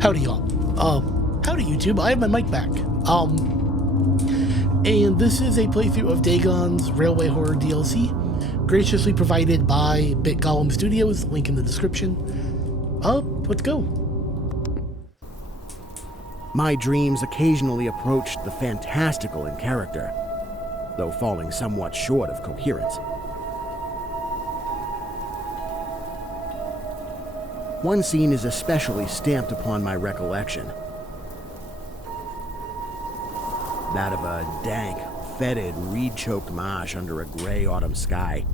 Howdy, y'all. Howdy, YouTube. I have my mic back. And this is a playthrough of Dagon's Railway Horror DLC, graciously provided by bitgolem Studios, link in the description. Let's go. My dreams occasionally approached the fantastical in character, though falling somewhat short of coherence. One scene is especially stamped upon my recollection. That of a dank, fetid, reed-choked marsh under a gray autumn sky.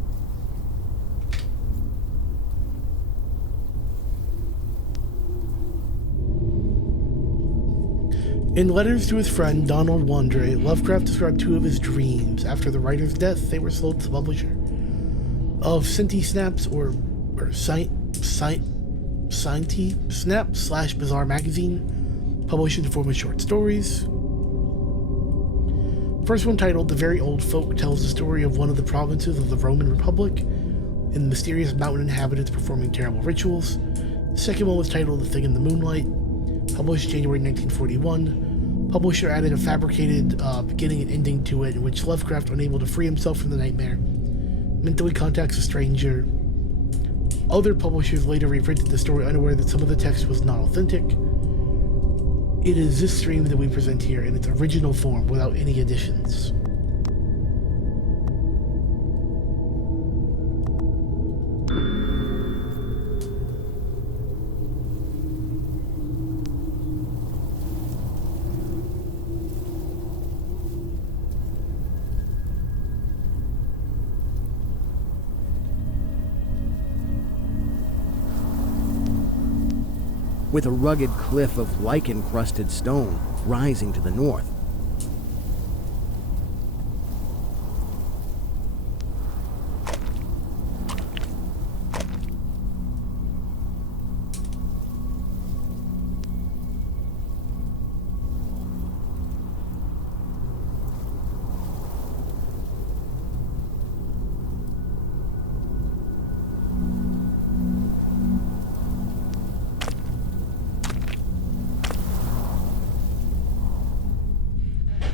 In letters to his friend Donald Wandre, Lovecraft described two of his dreams. After the writer's death, they were sold to the publisher of Sinti Snaps or Sinti Snaps / Bizarre Magazine, published in the form of short stories. First one, titled The Very Old Folk, tells the story of one of the provinces of the Roman Republic and the mysterious mountain inhabitants performing terrible rituals. The second one was titled The Thing in the Moonlight, published January 1941. Publisher added a fabricated beginning and ending to it, in which Lovecraft, unable to free himself from the nightmare, mentally contacts a stranger. Other publishers later reprinted the story, unaware that some of the text was not authentic. It is this stream that we present here in its original form, without any additions. With a rugged cliff of lichen-crusted stone rising to the north.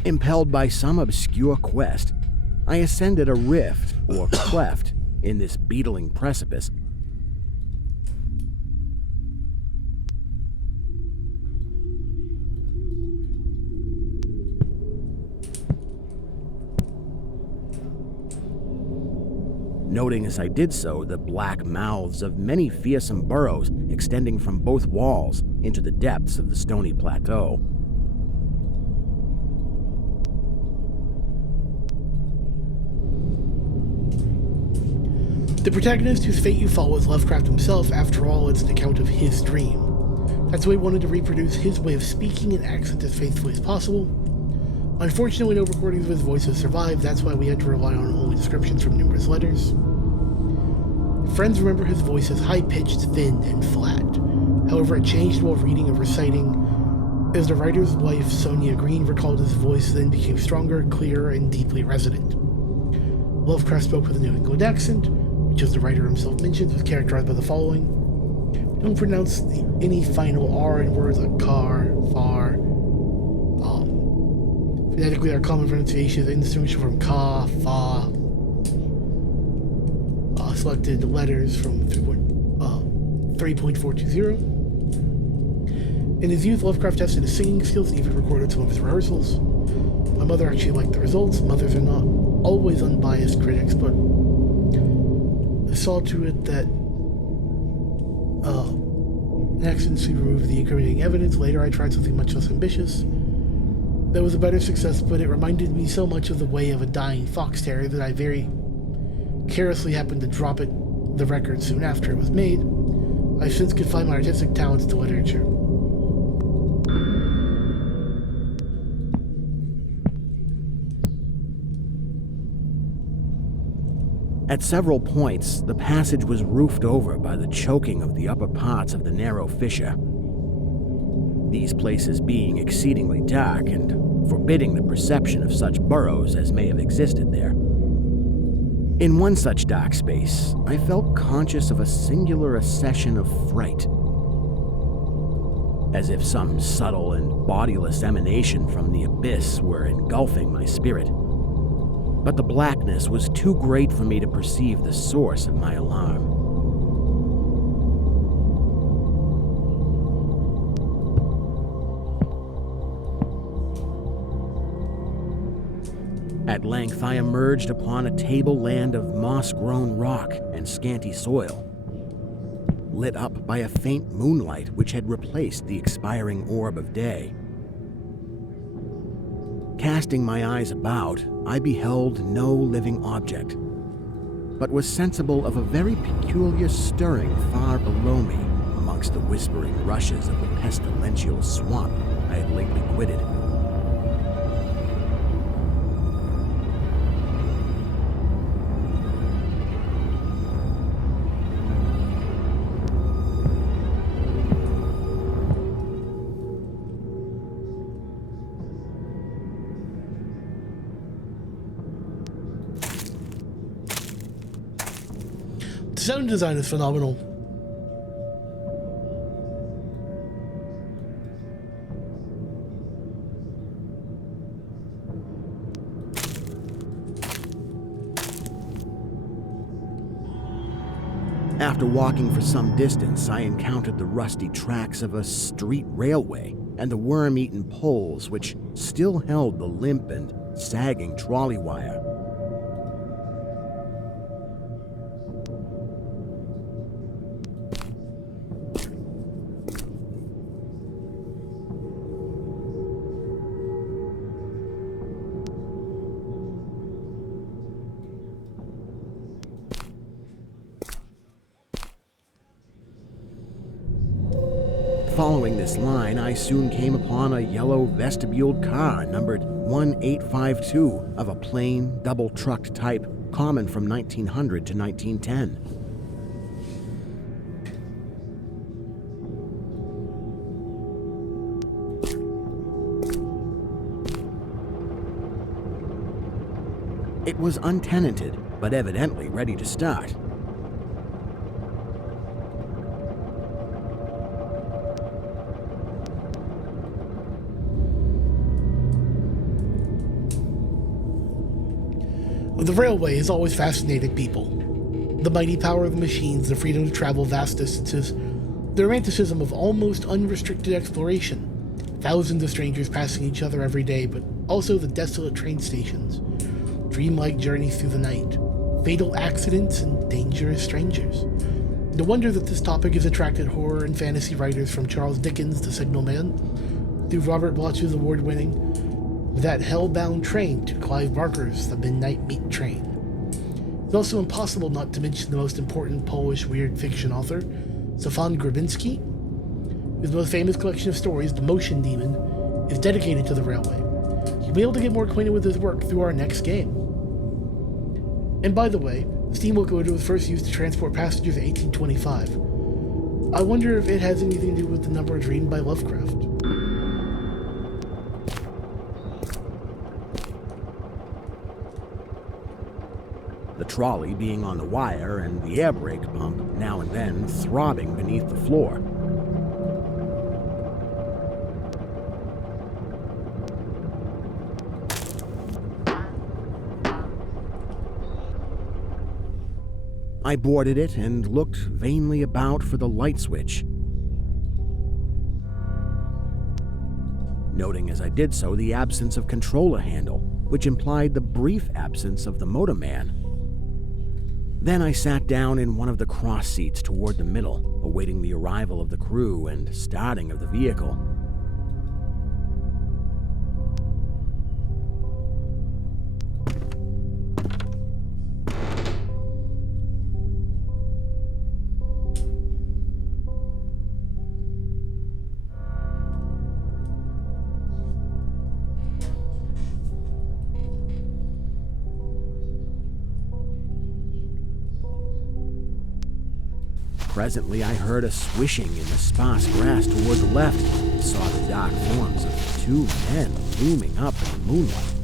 Impelled by some obscure quest, I ascended a rift, or cleft, in this beetling precipice. Noting as I did so the black mouths of many fearsome burrows extending from both walls into the depths of the stony plateau. The protagonist whose fate you follow is Lovecraft himself. After all, it's an account of his dream. That's why he wanted to reproduce his way of speaking and accent as faithfully as possible. Unfortunately, no recordings of his voice have survived. That's why we had to rely on only descriptions from numerous letters. Friends remember his voice as high-pitched, thin, and flat. However, it changed while reading or reciting, as the writer's wife, Sonia Green, recalled his voice then became stronger, clearer, and deeply resonant. Lovecraft spoke with a New England accent, which, as the writer himself mentions, was characterized by the following. We don't pronounce any final R in words like car, far. Phonetically, our common pronunciation is indistinguishable from ka, fa. Selected letters from 3.420. In his youth, Lovecraft tested his singing skills and even recorded some of his rehearsals. My mother actually liked the results. Mothers are not always unbiased critics, but I saw to it that in essence we removed the incriminating evidence. Later I tried something much less ambitious. That was a better success, but it reminded me so much of the way of a dying fox terrier that I very carelessly happened to drop the record soon after it was made. I've since confined my artistic talents to literature. At several points, the passage was roofed over by the choking of the upper parts of the narrow fissure. These places being exceedingly dark and forbidding the perception of such burrows as may have existed there. In one such dark space, I felt conscious of a singular accession of fright. as if some subtle and bodiless emanation from the abyss were engulfing my spirit. But the blackness was too great for me to perceive the source of my alarm. At length, I emerged upon a tableland of moss-grown rock and scanty soil, lit up by a faint moonlight which had replaced the expiring orb of day. Casting my eyes about, I beheld no living object, but was sensible of a very peculiar stirring far below me amongst the whispering rushes of the pestilential swamp I had lately quitted. The sound design is phenomenal. After walking for some distance, I encountered the rusty tracks of a street railway and the worm-eaten poles which still held the limp and sagging trolley wire. Following this line, I soon came upon a yellow vestibuled car numbered 1852 of a plain, double-trucked type common from 1900 to 1910. It was untenanted, but evidently ready to start. The railway has always fascinated people. The mighty power of the machines, the freedom to travel vast distances, the romanticism of almost unrestricted exploration, thousands of strangers passing each other every day, but also the desolate train stations, dreamlike journeys through the night, fatal accidents, and dangerous strangers. No wonder that this topic has attracted horror and fantasy writers from Charles Dickens' The Signal Man, through Robert Bloch's award-winning That Hell-Bound Train to Clive Barker's The Midnight Meat Train. It's also impossible not to mention the most important Polish weird fiction author, Stefan Grabinski, whose most famous collection of stories, The Motion Demon, is dedicated to the railway. You'll be able to get more acquainted with his work through our next game. And by the way, the steam locomotive was first used to transport passengers in 1825. I wonder if it has anything to do with the number dreamed by Lovecraft. The trolley being on the wire and the air brake pump now and then throbbing beneath the floor. I boarded it and looked vainly about for the light switch, noting as I did so the absence of controller handle, which implied the brief absence of the motorman. Then I sat down in one of the cross seats toward the middle, awaiting the arrival of the crew and starting of the vehicle. Presently, I heard a swishing in the sparse grass toward the left and saw the dark forms of two men looming up in the moonlight.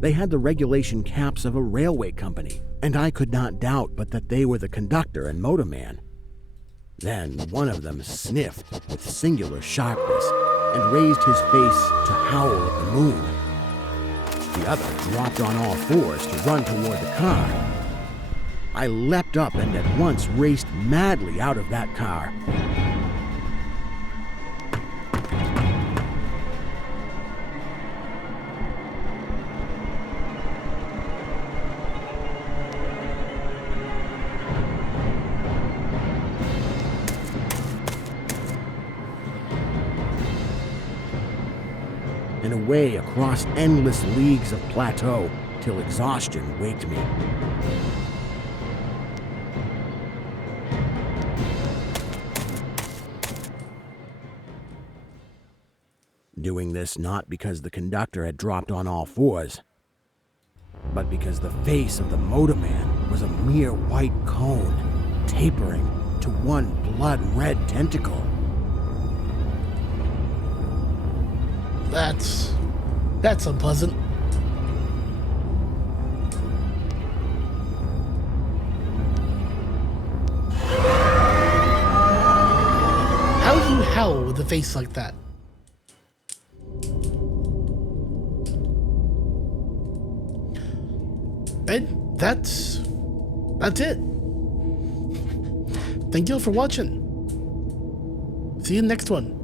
They had the regulation caps of a railway company, and I could not doubt but that they were the conductor and motorman. Then one of them sniffed with singular sharpness and raised his face to howl at the moon. The other dropped on all fours to run toward the car. I leapt up and at once raced madly out of that car. And away across endless leagues of plateau till exhaustion waked me. Doing this not because the conductor had dropped on all fours, but because the face of the motorman was a mere white cone, tapering to one blood-red tentacle. That's unpleasant. How do you howl with a face like that? And that's it. Thank you all for watching. See you in the next one.